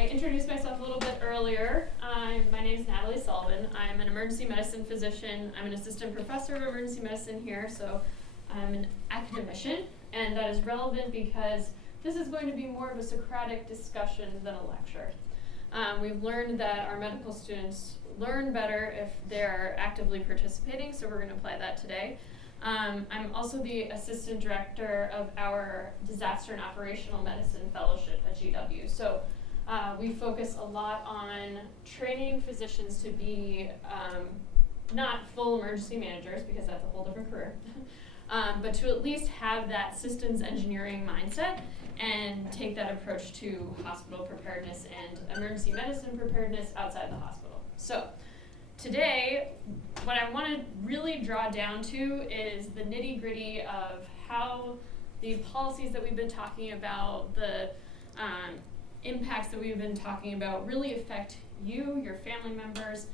I introduced myself a little bit earlier. My name is Natalie Sullivan. I'm an emergency medicine physician. I'm an assistant professor of emergency medicine here, so I'm an academician, and that is relevant because this is going to be more of a Socratic discussion than a lecture. We've learned that our medical students learn better if they're actively participating, so we're going to apply that today. I'm also the assistant director of our Disaster and Operational Medicine Fellowship at GW. So we focus a lot on training physicians to be not full emergency managers, because that's a whole different career, but to at least have that systems engineering mindset and take that approach to hospital preparedness and emergency medicine preparedness outside the hospital. So today, what I want to really draw down to is the nitty-gritty of how the policies that we've been talking about, the impacts that we've been talking about really affect you, your family members,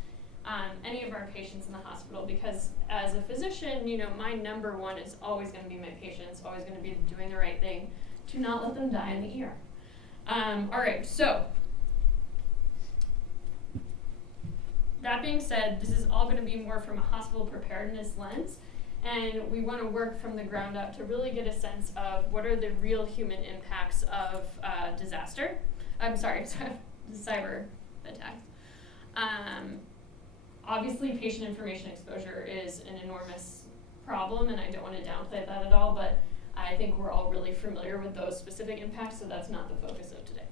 any of our patients in the hospital. Because as a physician, you know, my number one is always going to be my patients, always going to be doing the right thing to not let them die in the ER. All right, so that being said, this is all going to be more from a hospital preparedness lens, and we want to work from the ground up to really get a sense of what are the real human impacts of disaster. Cyber attacks. Obviously, patient information exposure is an enormous problem, and I don't want to downplay that at all, but I think we're all really familiar with those specific impacts, so that's not the focus of today.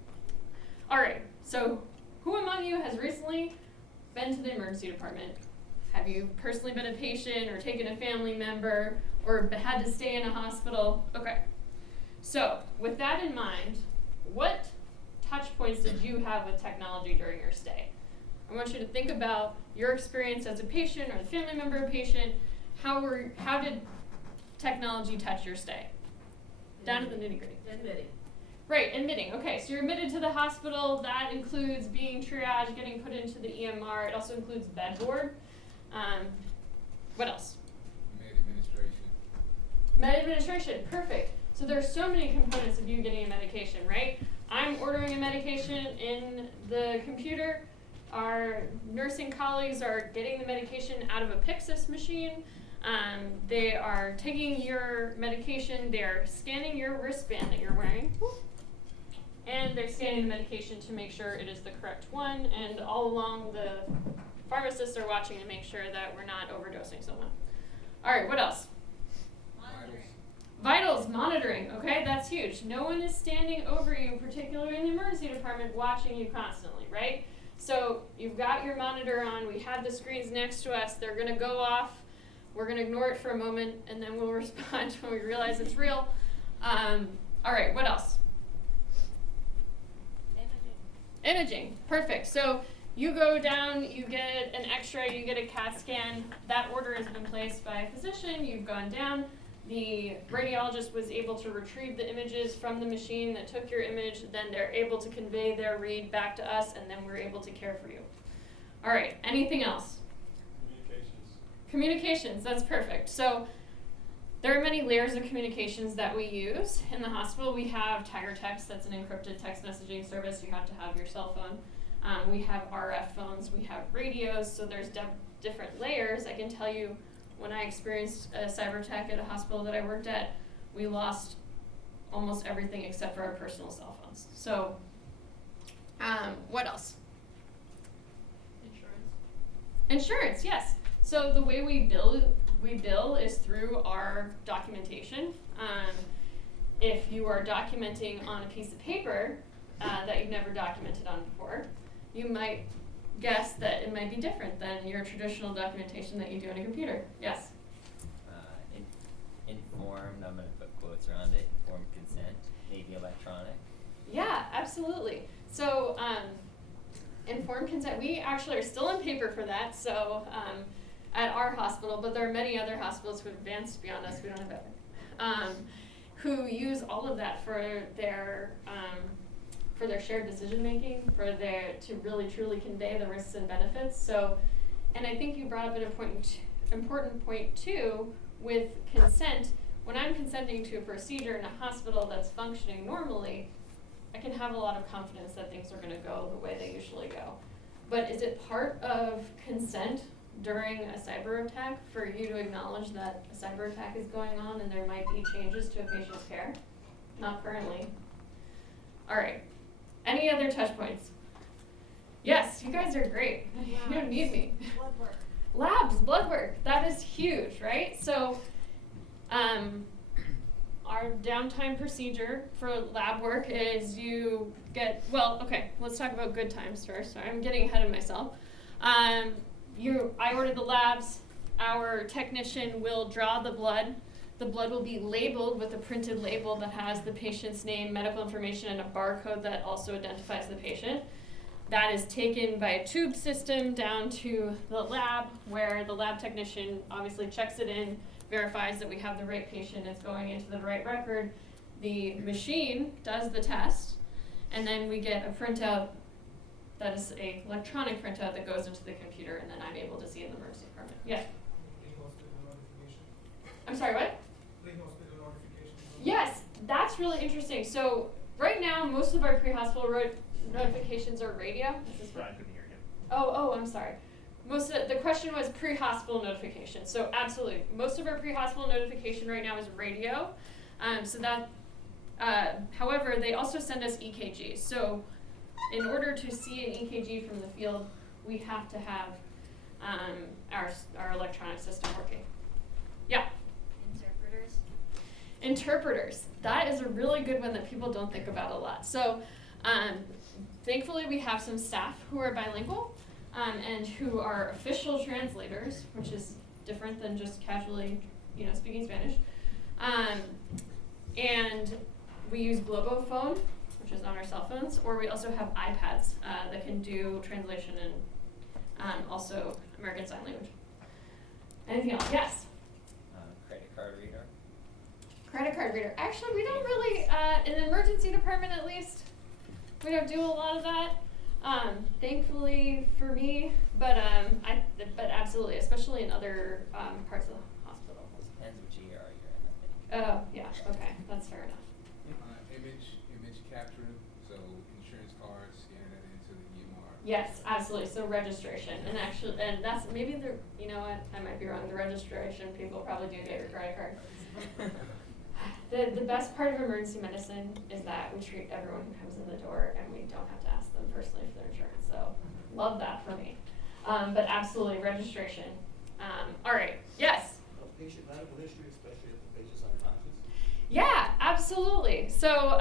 All right, so who among you has recently been to the emergency department? Have you personally been a patient or taken a family member or had to stay in a hospital? Okay, so with that in mind, what touch points did you have with technology during your stay? I want you to think about your experience as a patient or a family member of a patient. How did technology touch your stay? Down to the nitty-gritty. Admitting. Right, admitting. Okay, so you're admitted to the hospital. That includes being triaged, getting put into the EMR. It also includes bed board. What else? Med administration. Med administration, perfect. So there's so many components of you getting a medication, right? I'm ordering a medication in the computer. Our nursing colleagues are getting the medication out of a Pyxis machine. They are taking your medication, they're scanning your wristband that you're wearing, and they're scanning the medication to make sure it is the correct one, and all along the pharmacists are watching to make sure that we're not overdosing someone. All right, what else? Monitoring. Vitals, monitoring, okay, that's huge. No one is standing over you, particularly in the emergency department, watching you constantly, right? So you've got your monitor on, we have the screens next to us, they're gonna go off. We're going to ignore it for a moment, and then we'll respond when we realize it's real. All right, what else? Imaging, perfect. So you go down, you get an x-ray, you get a CAT scan. That order has been placed by a physician. You've gone down. The radiologist was able to retrieve the images from the machine that took your image. Then they're able to convey their read back to us, and then we're able to care for you. All right, anything else? Communications, that's perfect. So there are many layers of communications that we use in the hospital. We have Tiger Text, that's an encrypted text messaging service. You have to have your cell phone. We have RF phones, we have radios, so there's different layers. I can tell you when I experienced a cyber attack at a hospital that I worked at, we lost almost everything except for our personal cell phones. So what else? Insurance, yes. So the way we bill is through our documentation. If you are documenting on a piece of paper that you've never documented on before, you might guess that it might be different than your traditional documentation that you do on a computer. Yes? Informed, I'm going to put quotes around it, informed consent, maybe electronic. Yeah, absolutely. So informed consent, we actually are still on paper for that, so at our hospital, but there are many other hospitals who have advanced beyond us, we don't have that, who use all of that for their shared decision making, to really truly convey the risks and benefits. So, and I think you brought up an important point too with consent. When I'm consenting to a procedure in a hospital that's functioning normally, I can have a lot of confidence that things are gonna go the way they usually go. But is it part of consent during a cyber attack for you to acknowledge that a cyber attack is going on and there might be changes to a patient's care? Not currently. All right. Any other touch points? Yes, you guys are great. You don't need me. Blood work. Labs, blood work, that is huge, right? So, our downtime procedure for lab work is let's talk about good times first. Sorry, I'm getting ahead of myself. I order the labs, our technician will draw the blood. The blood will be labeled with a printed label that has the patient's name, medical information, and a barcode that also identifies the patient. That is taken by a tube system down to the lab, where the lab technician obviously checks it in, verifies that we have the right patient, it's going into the right record. The machine does the test, and then we get a printout that is an electronic printout that goes into the computer, and then I'm able to see in the emergency department. Yeah. Pre-hospital notification. I'm sorry, what? Pre-hospital notification. Yes, that's really interesting. So right now, most of our pre-hospital notifications are radio. Is this right? I couldn't hear you. Oh, I'm sorry. The question was pre-hospital notification. So absolutely, most of our pre-hospital notification right now is radio. However, they also send us EKGs. So in order to see an EKG from the field, we have to have our electronic system working. Yeah. Interpreters. That is a really good one that people don't think about a lot. So thankfully we have some staff who are bilingual and who are official translators, which is different than just casually, speaking Spanish. And we use Globophone, which is on our cell phones, or we also have iPads that can do translation and also American Sign Language. Anything else? Yes? Credit card reader. Credit card reader. Actually, we don't really, in the emergency department at least, we don't do a lot of that. Thankfully for me, but absolutely, especially in other parts of the hospital. Depends which ER you're in, I think. Oh, yeah, okay, that's fair enough. Image capture, so insurance cards, scan that into the EMR. Yes, absolutely. So registration, and that's maybe you know what? I might be wrong. The registration people probably do get your credit card. The best part of emergency medicine is that we treat everyone who comes in the door, and we don't have to ask them personally for their insurance. So love that for me. But absolutely registration. All right. Yes. Patient medical history, especially if the patient's unconscious. Yeah, absolutely. So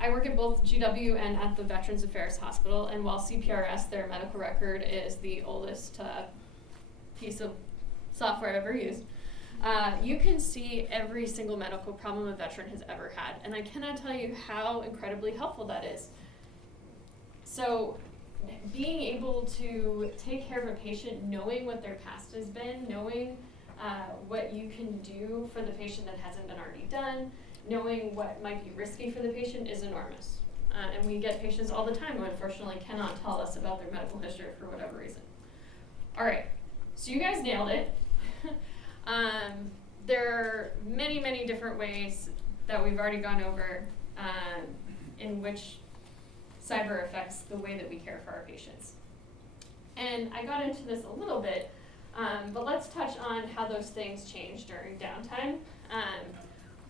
I work at both GW and at the Veterans Affairs Hospital, and while CPRS, their medical record, is the oldest piece of software I've ever used, you can see every single medical problem a veteran has ever had, and I cannot tell you how incredibly helpful that is. So being able to take care of a patient, knowing what their past has been, knowing what you can do for the patient that hasn't been already done, knowing what might be risky for the patient is enormous. And we get patients all the time who unfortunately cannot tell us about their medical history for whatever reason. All right, so you guys nailed it. There are many, many different ways that we've already gone over in which cyber affects the way that we care for our patients. And I got into this a little bit, but let's touch on how those things change during downtime.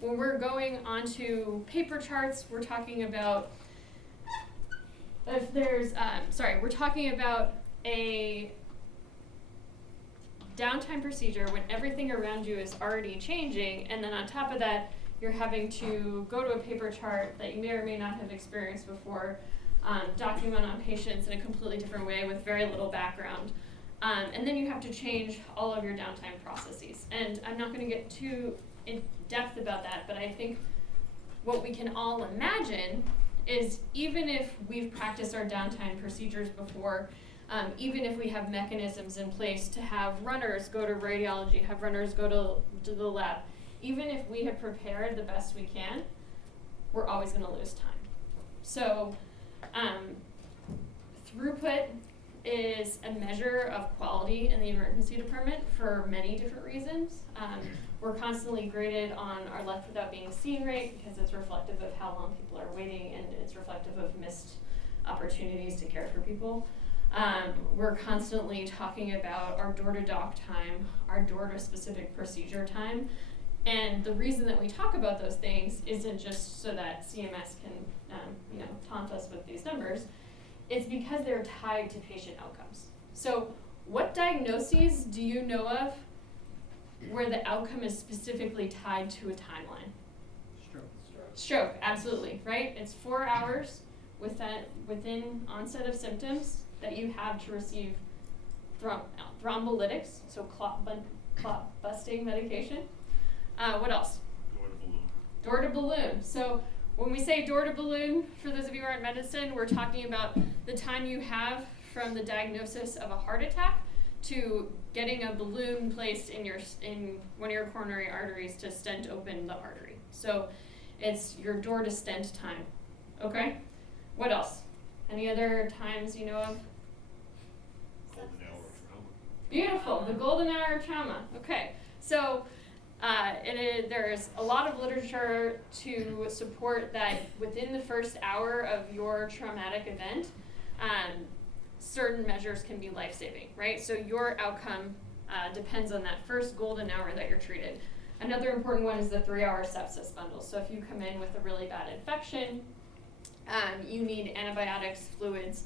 When we're going onto paper charts, we're talking about we're talking about a downtime procedure when everything around you is already changing, and then on top of that, you're having to go to a paper chart that you may or may not have experienced before, document on patients in a completely different way with very little background. And then you have to change all of your downtime processes. And I'm not going to get too in depth about that, but I think what we can all imagine is even if we've practiced our downtime procedures before, even if we have mechanisms in place to have runners go to radiology, have runners go to the lab, even if we have prepared the best we can, we're always going to lose time. So throughput is a measure of quality in the emergency department for many different reasons. We're constantly graded on our left without being seen rate because it's reflective of how long people are waiting, and it's reflective of missed opportunities to care for people. We're constantly talking about our door-to-doc time, our door-to-specific procedure time, and the reason that we talk about those things isn't just so that CMS can, taunt us with these numbers. It's because they're tied to patient outcomes. So, what diagnoses do you know of where the outcome is specifically tied to a timeline? Stroke, absolutely, right? It's 4 hours within onset of symptoms that you have to receive thrombolytics, so clot busting medication. What else? Door to balloon. Door to balloon. So when we say door to balloon, for those of you who are in medicine, we're talking about the time you have from the diagnosis of a heart attack to getting a balloon placed in one of your coronary arteries to stent open the artery. So it's your door to stent time. Okay? What else? Any other times you know of? Golden hour of trauma. Beautiful, the golden hour of trauma. Okay, so there's a lot of literature to support that within the first hour of your traumatic event, certain measures can be life-saving, right? So your outcome depends on that first golden hour that you're treated. Another important one is the 3-hour sepsis bundle. So if you come in with a really bad infection, you need antibiotics, fluids,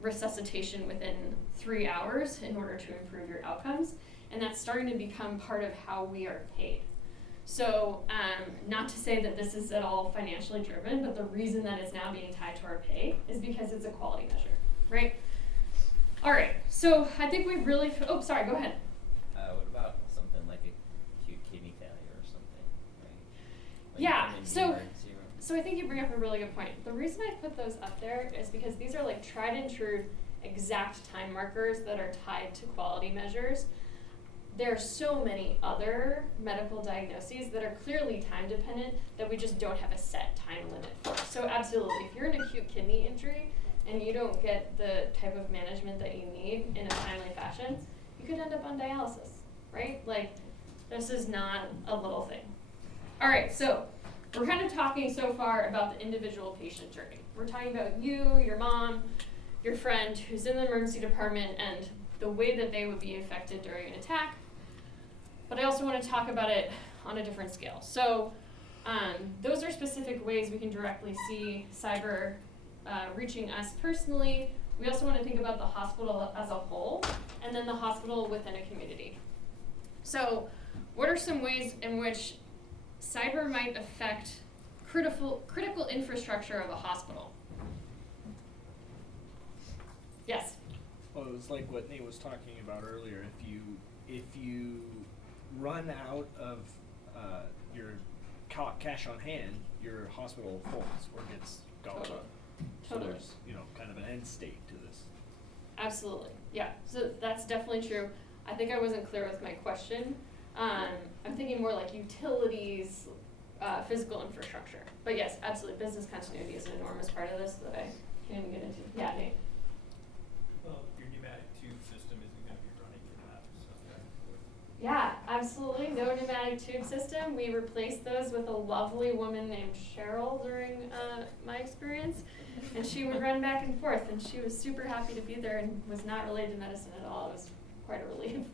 resuscitation within 3 hours in order to improve your outcomes. And that's starting to become part of how we are paid. So not to say that this is at all financially driven, but the reason that it's now being tied to our pay is because it's a quality measure, right? All right, so I think we've really, sorry, go ahead. What about something like acute kidney failure or something, right? Like Yeah, come in the so emergency room. So I think you bring up a really good point. The reason I put those up there is because these are like tried and true exact time markers that are tied to quality measures. There are so many other medical diagnoses that are clearly time dependent that we just don't have a set time limit for. So absolutely, if you're an acute kidney injury and you don't get the type of management that you need in a timely fashion, you could end up on dialysis, right? Like, this is not a little thing. All right, so we're kind of talking so far about the individual patient journey. We're talking about you, your mom, your friend who's in the emergency department and the way that they would be affected during an attack. But I also want to talk about it on a different scale. So those are specific ways we can directly see cyber reaching us personally. We also want to think about the hospital as a whole and then the hospital within a community. So what are some ways in which cyber might affect critical infrastructure of a hospital? Yes? Well, it was like what Nate was talking about earlier. If you run out of your cash on hand, your hospital folds or gets gobbled up. So Totally. there's, kind of an end state to this. Absolutely, yeah. So that's definitely true. I think I wasn't clear with my question. I'm thinking more like utilities, physical infrastructure. But yes, absolutely, business continuity is an enormous part of this that I can't even get into. Yeah, Nate. Well, your pneumatic tube system isn't going to be running in that, so Yeah, absolutely. No pneumatic tube system. We replaced those with a lovely woman named Cheryl during my experience. And she would run back and forth, and she was super happy to be there and was not related to medicine at all. It was quite a relief.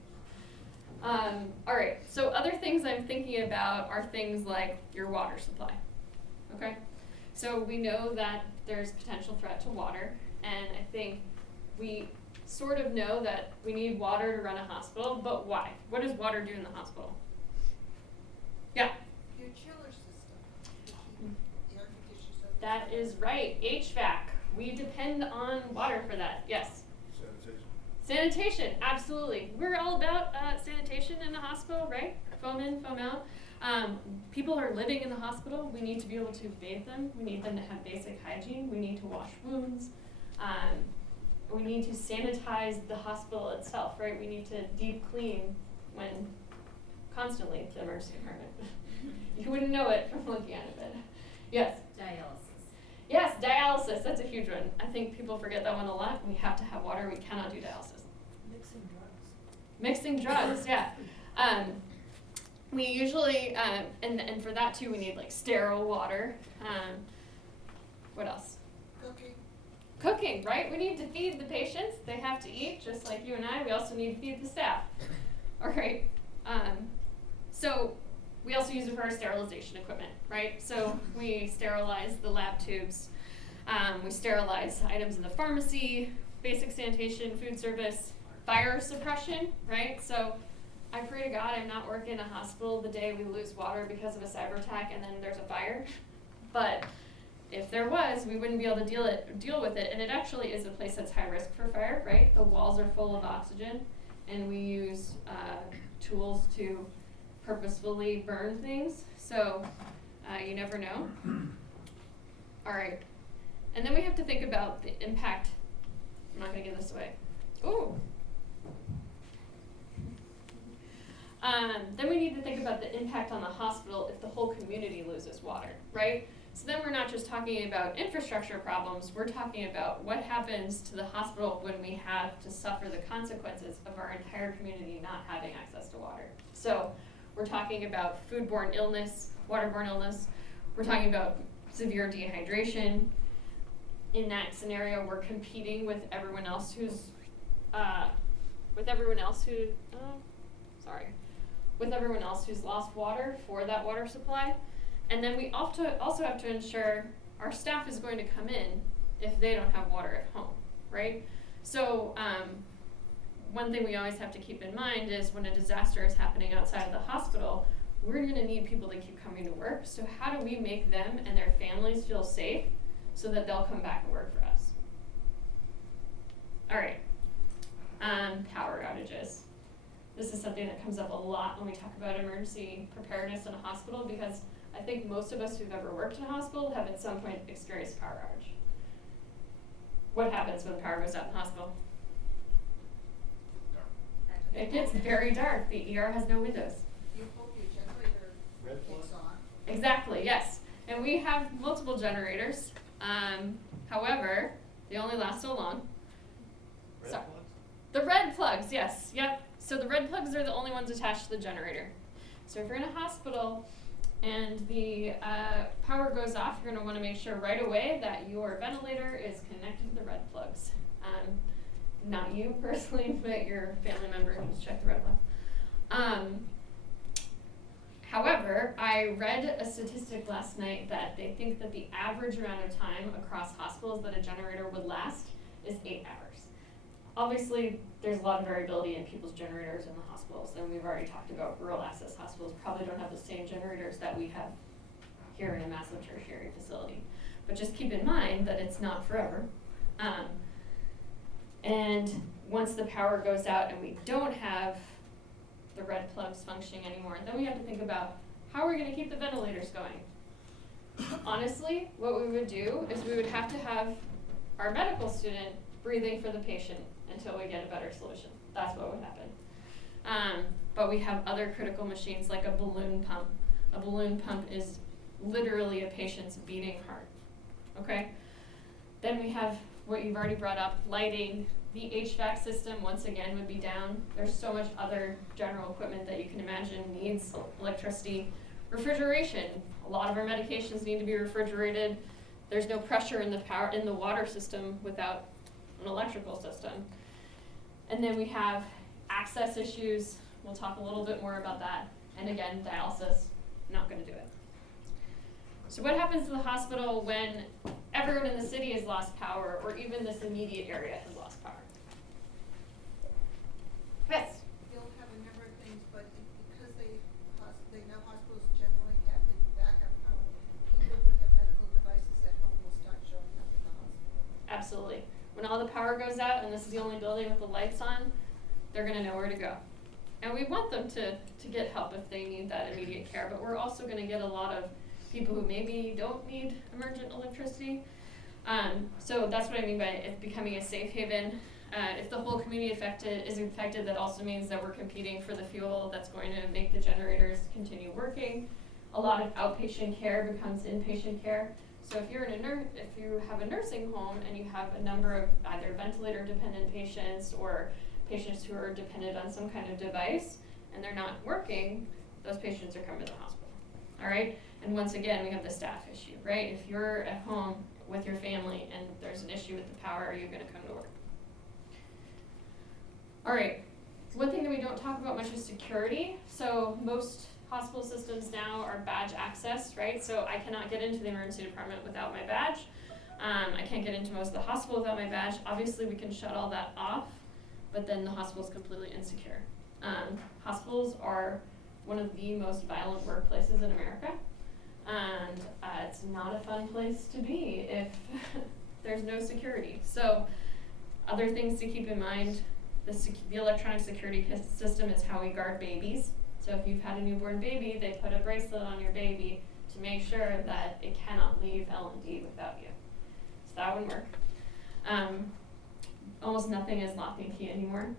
All right, so other things I'm thinking about are things like your water supply. Okay? So we know that there's potential threat to water, and I think we sort of know that we need water to run a hospital, but why? What does water do in the hospital? Yeah? Your chiller system, the air conditioning system. That is right, HVAC. We depend on water for that, yes. Sanitation, absolutely. We're all about sanitation in the hospital, right? Foam in, foam out. People are living in the hospital. We need to be able to bathe them. We need them to have basic hygiene. We need to wash wounds. We need to sanitize the hospital itself, right? We need to deep clean when constantly the emergency department. You wouldn't know it from looking at it, but yes. Dialysis. Yes, dialysis, that's a huge one. I think people forget that one a lot. We have to have water, we cannot do dialysis. Mixing drugs. Mixing drugs, yeah. We usually, and for that too, we need like sterile water. What else? Cooking. Cooking, right? We need to feed the patients. They have to eat, just like you and I. We also need to feed the staff. All right. So we also use it for our sterilization equipment, right? So we sterilize the lab tubes. We sterilize items in the pharmacy, basic sanitation, food service, fire suppression, right? So I pray to God I'm not working in a hospital the day we lose water because of a cyber attack and then there's a fire. But if there was, we wouldn't be able to deal with it. And it actually is a place that's high risk for fire, right? The walls are full of oxygen, and we use tools to purposefully burn things. So you never know. All right. And then we have to think about the impact. I'm not going to give this away. Ooh. Then we need to think about the impact on the hospital if the whole community loses water, right? So then we're not just talking about infrastructure problems, we're talking about what happens to the hospital when we have to suffer the consequences of our entire community not having access to water. So we're talking about foodborne illness, waterborne illness, we're talking about severe dehydration. In that scenario, we're competing with everyone else who's lost water for that water supply. And then we also have to ensure our staff is going to come in if they don't have water at home, right? So one thing we always have to keep in mind is when a disaster is happening outside of the hospital, we're going to need people to keep coming to work. So how do we make them and their families feel safe so that they'll come back and work for us? All right, power outages. This is something that comes up a lot when we talk about emergency preparedness in a hospital, because I think most of us who've ever worked in a hospital have at some point experienced a power outage. What happens when the power goes out in the hospital? It gets very dark. The ER has no windows. You hope your generator Red flag? kicks on. Exactly, yes. And we have multiple generators. However, they only last so long. Red So- flags? The red plugs, yes, yep. So the red plugs are the only ones attached to the generator. So if you're in a hospital and the power goes off, you're going to want to make sure right away that your ventilator is connected to the red plugs. Not you personally, but your family member needs to check the red plug. However, I read a statistic last night that they think that the average amount of time across hospitals that a generator would last is 8 hours. Obviously, there's a lot of variability in people's generators in the hospitals, and we've already talked about rural access hospitals probably don't have the same generators that we have here in a massive tertiary facility. But just keep in mind that it's not forever. And once the power goes out and we don't have the red plugs functioning anymore, then we have to think about how are we going to keep the ventilators going. Honestly, what we would do is we would have to have our medical student breathing for the patient until we get a better solution. That's what would happen. But we have other critical machines like a balloon pump. A balloon pump is literally a patient's beating heart. Okay? Then we have what you've already brought up, lighting. The HVAC system, once again, would be down. There's so much other general equipment that you can imagine needs electricity. Refrigeration. A lot of our medications need to be refrigerated. There's no pressure in the water system without an electrical system. And then we have access issues. We'll talk a little bit more about that. And again, dialysis, not going to do it. So what happens to the hospital when everyone in the city has lost power, or even this immediate area has lost power? Yes? They'll have a number of things, but because they now hospitals generally have the backup power, people who have medical devices at home will start showing up at the hospital. Absolutely. When all the power goes out and this is the only building with the lights on, they're going to know where to go. And we want them to get help if they need that immediate care, but we're also going to get a lot of people who maybe don't need emergent electricity. So that's what I mean by it becoming a safe haven. If the whole community is infected, that also means that we're competing for the fuel that's going to make the generators continue working. A lot of outpatient care becomes inpatient care. So if you're if you have a nursing home and you have a number of either ventilator dependent patients or patients who are dependent on some kind of device and they're not working, those patients are coming to the hospital. All right? And once again, we have the staff issue, right? If you're at home with your family and there's an issue with the power, are you going to come to work? All right. One thing that we don't talk about much is security. So most hospital systems now are badge access, right? So I cannot get into the emergency department without my badge. I can't get into most of the hospital without my badge. Obviously, we can shut all that off, but then the hospital is completely insecure. Hospitals are one of the most violent workplaces in America, and it's not a fun place to be if there's no security. So other things to keep in mind, the electronic security system is how we guard babies. So if you've had a newborn baby, they put a bracelet on your baby to make sure that it cannot leave L&D without you. So that wouldn't work. Almost nothing is lock and key anymore.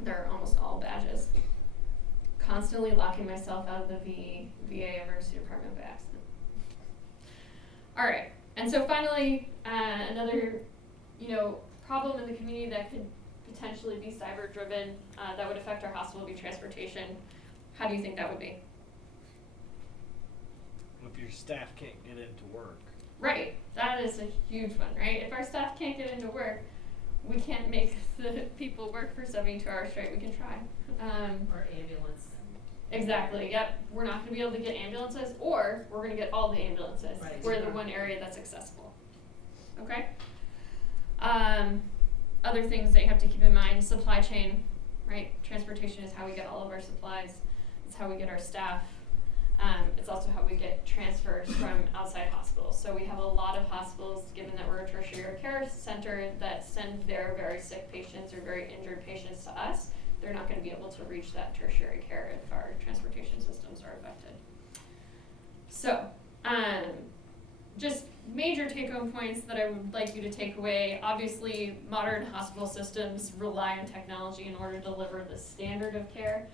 They're almost all badges. Constantly locking myself out of the VA emergency department by accident. All right, and so finally, another, problem in the community that could potentially be cyber driven, that would affect our hospital would be transportation. How do you think that would be? If your staff can't get into work. Right, that is a huge one, right? If our staff can't get into work, we can't make the people work for 72 hours straight. We can try. Or ambulance. Exactly, yep. We're not gonna be able to get ambulances, or we're gonna get all the ambulances. Right. We're the one area that's accessible. Okay? Other things that you have to keep in mind, supply chain, right? Transportation is how we get all of our supplies. It's how we get our staff. It's also how we get transfers from outside hospitals. So we have a lot of hospitals, given that we're a tertiary care center, that send their very sick patients or very injured patients to us. They're not going to be able to reach that tertiary care if our transportation systems are affected. So, just major take-home points that I would like you to take away. Obviously, modern hospital systems rely on technology in order to deliver the standard of care.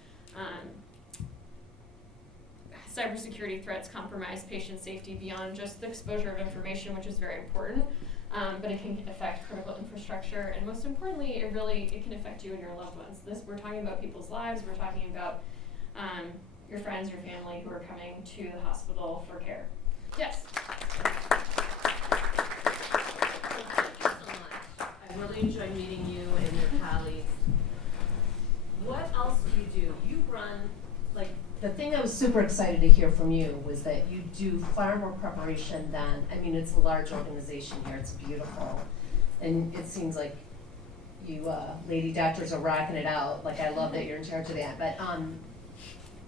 Cybersecurity threats compromise patient safety beyond just the exposure of information, which is very important, but it can affect critical infrastructure, and most importantly, it can affect you and your loved ones. We're talking about people's lives. We're talking about your friends, your family who are coming to the hospital for care. Yes. Thank you so much. I really enjoyed meeting you and your colleagues. What else do you do? You run, the thing I was super excited to hear from you was that you do far more preparation than, it's a large organization here, it's beautiful. And it seems like you lady doctors are rocking it out. I love that you're in charge of that. But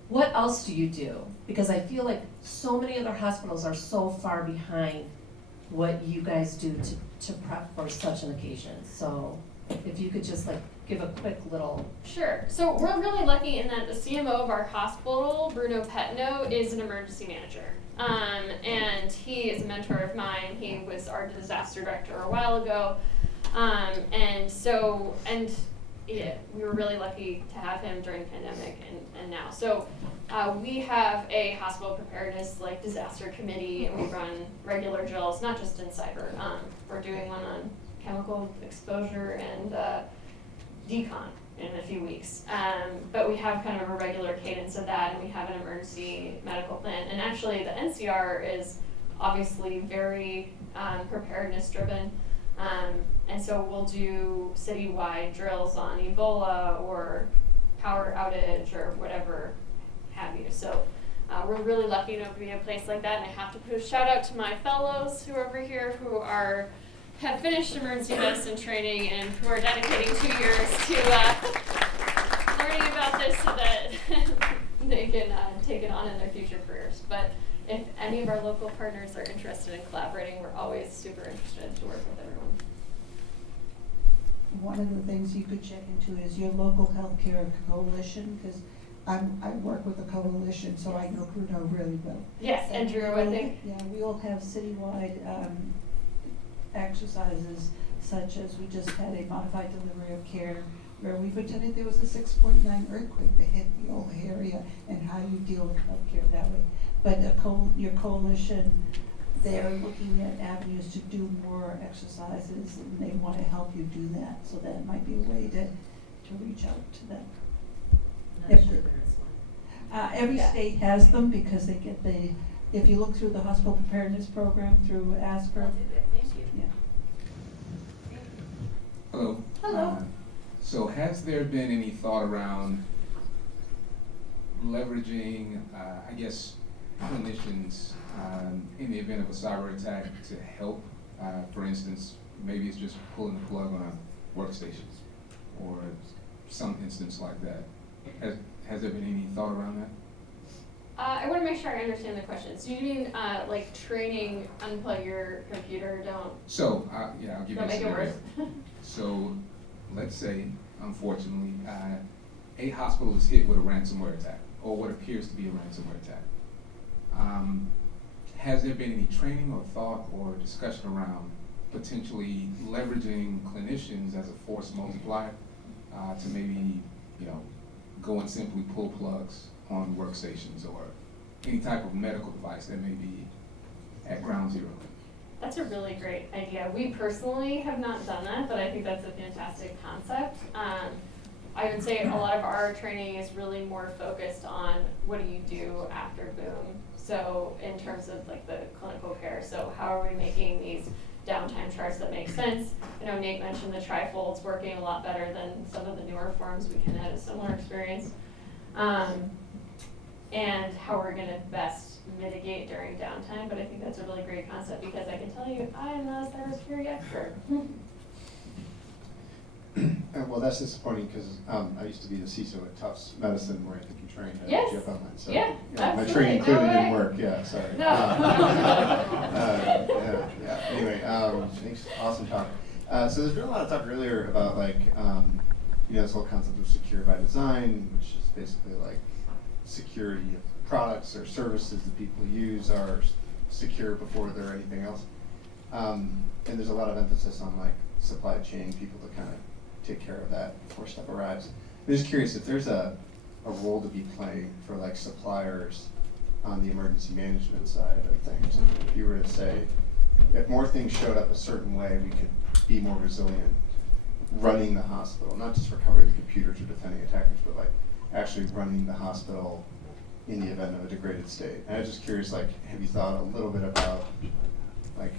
what else do you do? Because I feel like so many other hospitals are so far behind what you guys do to prep for such an occasion. So if you could just give a quick little. Sure. So we're really lucky in that the CMO of our hospital, Bruno Petno, is an emergency manager. And he is a mentor of mine. He was our disaster director a while ago. We were really lucky to have him during the pandemic and now. So we have a hospital preparedness disaster committee, and we run regular drills, not just in cyber. We're doing one on chemical exposure and decon in a few weeks. But we have kind of a regular cadence of that, and we have an emergency medical plan. And actually the NCR is obviously very preparedness driven. And so we'll do citywide drills on Ebola or power outage or whatever have you. So we're really lucky to be in a place like that. And I have to put a shout out to my fellows who are over here who have finished emergency medicine training and who are dedicating 2 years to learning about this so that they can take it on in their future careers. But if any of our local partners are interested in collaborating, we're always super interested to work with everyone. One of the things you could check into is your local healthcare coalition, because I work with a coalition, so I know Bruno really well. Yes, and Drew, I think. Yeah, we all have citywide exercises, such as we just had a modified delivery of care, where we pretended there was a 6.9 earthquake that hit the whole area, and how you deal with healthcare that way. But your coalition they're looking at avenues to do more exercises, and they wanna help you do that, so that might be a way to reach out to them. Not If- sure there is one. Every Yeah. state has them because they get if you look through the hospital preparedness program through ASPR. I'll do that, thank you. Yeah. Hello. Hello. So has there been any thought around leveraging, I guess, clinicians in the event of a cyber attack to help? For instance, maybe it's just pulling the plug on a workstation or some instance like that. Has there been any thought around that? I want to make sure I understand the question. So you mean like training, unplug your computer, don't So, yeah, I'll give you don't a make it scenario. worse? So, let's say, unfortunately, a hospital is hit with a ransomware attack, or what appears to be a ransomware attack. Has there been any training or thought or discussion around potentially leveraging clinicians as a force multiplier to maybe, go and simply pull plugs on workstations or any type of medical device that may be at ground zero? That's a really great idea. We personally have not done that, but I think that's a fantastic concept. I would say a lot of our training is really more focused on what do you do after boom. So in terms of like the clinical care, so how are we making these downtime charts that make sense? I know Nate mentioned the trifolds working a lot better than some of the newer forms. We can have a similar experience. And how we're gonna best mitigate during downtime, but I think that's a really great concept because I can tell you, I am not a cybersecurity expert. Well, that's disappointing because I used to be the CISO at Tufts Medicine, where I think you trained at Yes. Jeff Online. So Yeah, my absolutely. training No clearly didn't way. work. Yeah, sorry. No. Yeah. Anyway, thanks. Awesome talk. So there's been a lot of talk earlier about this whole concept of secure by design, which is basically like security of products or services that people use are secure before they're anything else. And there's a lot of emphasis on like supply chain, people to kind of take care of that before stuff arrives. I'm just curious if there's a role to be played for like suppliers on the emergency management side of things. If you were to say, if more things showed up a certain way, we could be more resilient running the hospital, not just recovering the computers or defending attackers, but like actually running the hospital in the event of a degraded state. And I was just curious, like, have you thought a little bit about like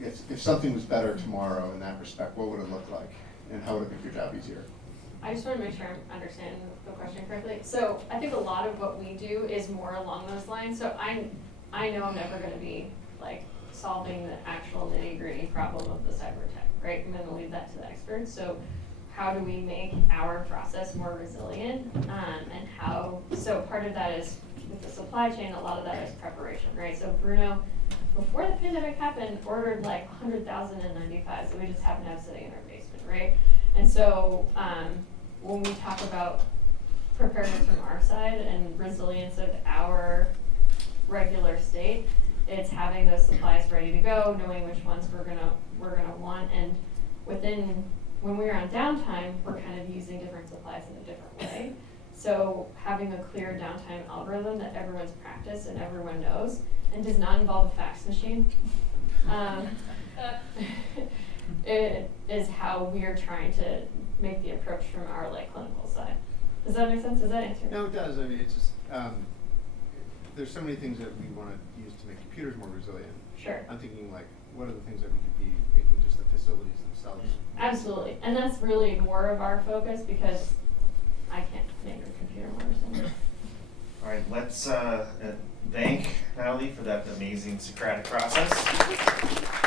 if something was better tomorrow in that respect, what would it look like? And how would it make your job easier? I just want to make sure I'm understanding the question correctly. So I think a lot of what we do is more along those lines. So I know I'm never going to be like solving the actual nitty-gritty problem of the cyber attack, right? I'm going to leave that to the experts. So how do we make our process more resilient? And how, so part of that is with the supply chain, a lot of that is preparation, right? So Bruno, before the pandemic happened, ordered like 100,000 N95s that we just happen to have sitting in our basement, right? And so when we talk about preparedness from our side and resilience of our regular state, it's having those supplies ready to go, knowing which ones we're gonna want, and when we're on downtime, we're kind of using different supplies in a different way. So having a clear downtime algorithm that everyone's practiced and everyone knows, and does not involve a fax machine, it is how we are trying to make the approach from our like clinical side. Does that make sense? Does that answer? No, it does. I mean, it's just there's so many things that we want to use to make computers more resilient. Sure. I'm thinking like, what are the things that we could be making just the facilities themselves? Absolutely, and that's really more of our focus because I can't make a computer more resilient. All right, let's thank Natalie for that amazing Socratic process.